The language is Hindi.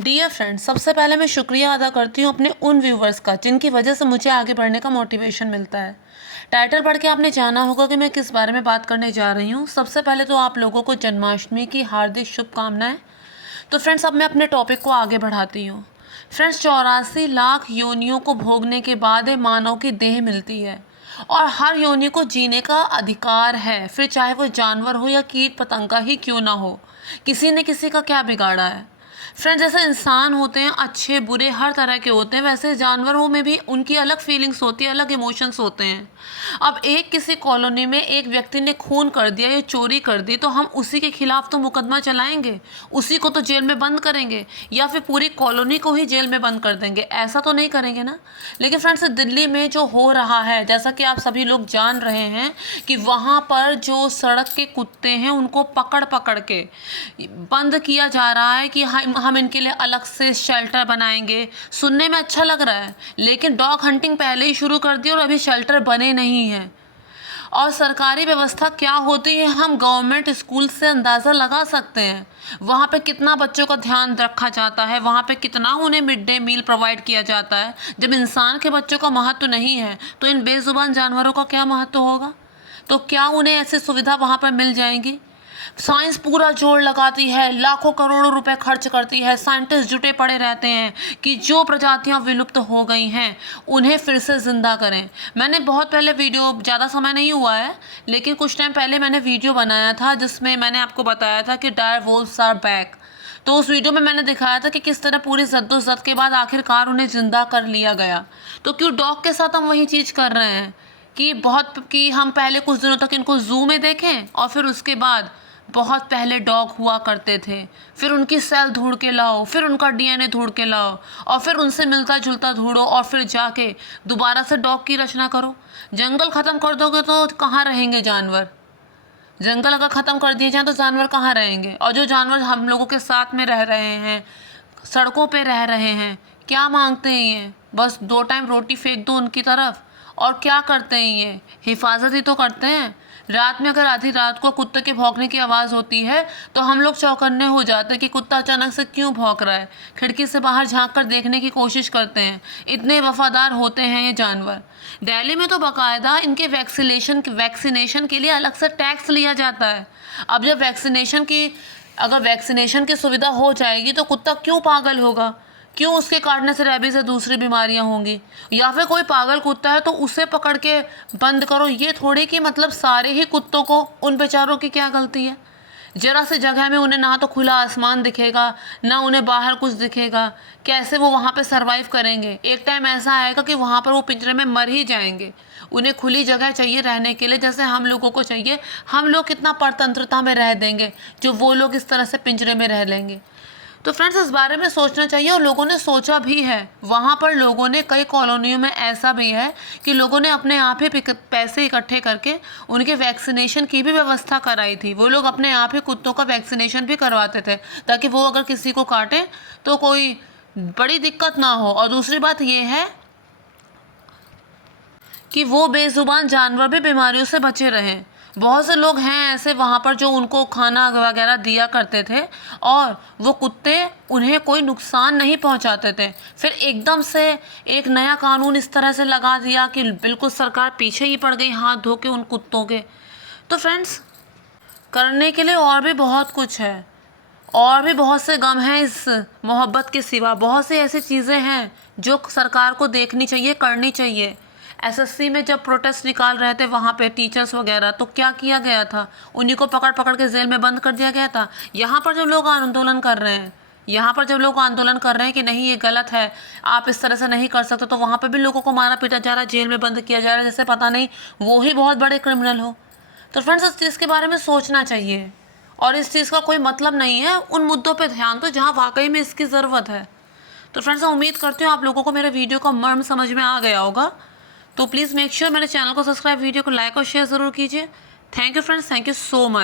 डियर फ्रेंड्स, सबसे पहले मैं शुक्रिया अदा करती हूँ अपने उन व्यूवर्स का जिनकी वजह से मुझे आगे बढ़ने का मोटिवेशन मिलता है। टाइटल पढ़ के आपने जाना होगा कि मैं किस बारे में बात करने जा रही हूँ। सबसे पहले तो आप लोगों को जन्माष्टमी की हार्दिक शुभकामनाएं। तो फ्रेंड्स, अब मैं अपने टॉपिक को आगे बढ़ाती हूँ। फ्रेंड्स, 84 लाख योनियों को भोगने के बाद मानव की देह मिलती है और हर योनि को जीने का अधिकार है, फिर चाहे वो जानवर हो या कीट पतंगा ही क्यों ना हो। किसी ने किसी का क्या बिगाड़ा है। फ्रेंड्स, जैसे इंसान होते हैं अच्छे बुरे हर तरह के होते हैं, वैसे जानवरों में भी उनकी अलग फीलिंग्स होती है, अलग इमोशंस होते हैं। अब एक किसी कॉलोनी में एक व्यक्ति ने खून कर दिया या चोरी कर दी तो हम उसी के खिलाफ तो मुकदमा चलाएंगे, उसी को तो जेल में बंद करेंगे या फिर पूरी कॉलोनी को ही जेल में बंद कर देंगे। ऐसा तो नहीं करेंगे ना। लेकिन फ्रेंड्स, दिल्ली में जो हो रहा है, जैसा कि आप सभी लोग जान रहे हैं कि वहाँ पर जो सड़क के कुत्ते हैं उनको पकड़ पकड़ के बंद किया जा रहा है कि हम इनके लिए अलग से शेल्टर बनाएंगे। सुनने में अच्छा लग रहा है, लेकिन डॉग हंटिंग पहले ही शुरू कर दी और अभी शेल्टर बने नहीं हैं। और सरकारी व्यवस्था क्या होती है हम गवर्नमेंट स्कूल से अंदाज़ा लगा सकते हैं। वहाँ पे कितना बच्चों का ध्यान रखा जाता है, वहाँ पे कितना उन्हें मिड डे मील प्रोवाइड किया जाता है। जब इंसान के बच्चों का महत्व नहीं है तो इन बेजुबान जानवरों का क्या महत्व होगा। तो क्या उन्हें ऐसी सुविधा वहाँ पर मिल जाएंगी। साइंस पूरा जोर लगाती है, लाखों करोड़ों रुपए खर्च करती है, साइंटिस्ट जुटे पड़े रहते हैं कि जो प्रजातियां विलुप्त हो गई हैं उन्हें फिर से ज़िंदा करें। मैंने बहुत पहले वीडियो, ज़्यादा समय नहीं हुआ है लेकिन कुछ टाइम पहले मैंने वीडियो बनाया था जिसमें मैंने आपको बताया था कि डायर वोल्व्स आर बैक। तो उस वीडियो में मैंने दिखाया था कि किस तरह पूरी जद्दोजहद के बाद आखिरकार उन्हें ज़िंदा कर लिया गया। तो क्यों डॉग के साथ हम वही चीज़ कर रहे हैं कि हम पहले कुछ दिनों तक इनको जू में देखें और फिर उसके बाद बहुत पहले डॉग हुआ करते थे, फिर उनकी सेल ढूंढ के लाओ, फिर उनका डीएनए ढूंढ के लाओ और फिर उनसे मिलता जुलता ढूंढो और फिर जाके दोबारा से डॉग की रचना करो। जंगल ख़त्म कर दोगे तो कहाँ रहेंगे जानवर। जंगल अगर ख़त्म कर दिए जाए तो जानवर कहाँ रहेंगे। और जो जानवर हम लोगों के साथ में रह रहे हैं, सड़कों पे रह रहे हैं, क्या मांगते हैं ये, बस 2 टाइम रोटी फेंक दो उनकी तरफ। और क्या करते हैं ये, हिफाजत ही तो करते हैं। रात में अगर आधी रात को कुत्ते के भौंकने की आवाज़ होती है तो हम लोग चौकन्ने हो जाते हैं कि कुत्ता अचानक से क्यों भौंक रहा है। खिड़की से बाहर झांक कर देखने की कोशिश करते हैं। इतने वफादार होते हैं ये जानवर। दिल्ली में तो बाकायदा इनके वैक्सीनेशन के लिए अलग से टैक्स लिया जाता है। अब जब अगर वैक्सीनेशन की सुविधा हो जाएगी तो कुत्ता क्यों पागल होगा, क्यों उसके काटने से रेबीज से दूसरी बीमारियां होंगी। या फिर कोई पागल कुत्ता है तो उसे पकड़ के बंद करो। ये थोड़ी कि मतलब सारे ही कुत्तों को, उन बेचारों की क्या गलती है। जरा सी जगह में उन्हें ना तो खुला आसमान दिखेगा ना उन्हें बाहर कुछ दिखेगा, कैसे वो वहाँ पे सरवाइव करेंगे। एक टाइम ऐसा आएगा कि वहाँ पर वो पिंजरे में मर ही जाएंगे। उन्हें खुली जगह चाहिए रहने के लिए, जैसे हम लोगों को चाहिए। हम लोग कितना परतंत्रता में रह देंगे जो वो लोग इस तरह से पिंजरे में रह लेंगे। तो फ्रेंड्स, इस बारे में सोचना चाहिए और लोगों ने सोचा भी है। वहाँ पर लोगों ने, कई कॉलोनियों में ऐसा भी है कि लोगों ने अपने आप ही पैसे इकट्ठे करके उनके वैक्सीनेशन की भी व्यवस्था कराई थी। वो लोग अपने आप ही कुत्तों का वैक्सीनेशन भी करवाते थे ताकि वो अगर किसी को काटे तो कोई बड़ी दिक्कत ना हो। और दूसरी बात ये है कि वो बेजुबान जानवर भी बीमारियों से बचे रहें। बहुत से लोग हैं ऐसे वहाँ पर जो उनको खाना वगैरह दिया करते थे और वो कुत्ते उन्हें कोई नुकसान नहीं पहुँचाते थे। फिर एकदम से एक नया कानून इस तरह से लगा दिया कि बिल्कुल सरकार पीछे ही पड़ गई हाथ धो के उन कुत्तों के। तो फ्रेंड्स, करने के लिए और भी बहुत कुछ है, और भी बहुत से गम हैं इस मोहब्बत के सिवा। बहुत सी ऐसी चीज़ें हैं जो सरकार को देखनी चाहिए, करनी चाहिए। एसएससी में जब प्रोटेस्ट निकाल रहे थे वहाँ पे टीचर्स वगैरह, तो क्या किया गया था, उन्हीं को पकड़ पकड़ के जेल में बंद कर दिया गया था। यहाँ पर जब लोग आंदोलन कर रहे हैं कि नहीं ये गलत है, आप इस तरह से नहीं कर सकते, तो वहाँ पर भी लोगों को मारा पीटा जा रहा है, जेल में बंद किया जा रहा है, जैसे पता नहीं वो ही बहुत बड़े क्रिमिनल हो। तो फ्रेंड्स, इस चीज़ के बारे में सोचना चाहिए और इस चीज़ का कोई मतलब नहीं है। उन मुद्दों पे ध्यान दो जहाँ वाकई में इसकी ज़रूरत है। तो फ्रेंड्स, मैं उम्मीद करती हूँ आप लोगों को मेरे वीडियो का मर्म समझ में आ गया होगा। तो प्लीज़ मेक श्योर मेरे चैनल को सब्सक्राइब, वीडियो को लाइक और शेयर ज़रूर कीजिए। Thank you friends, thank you so much.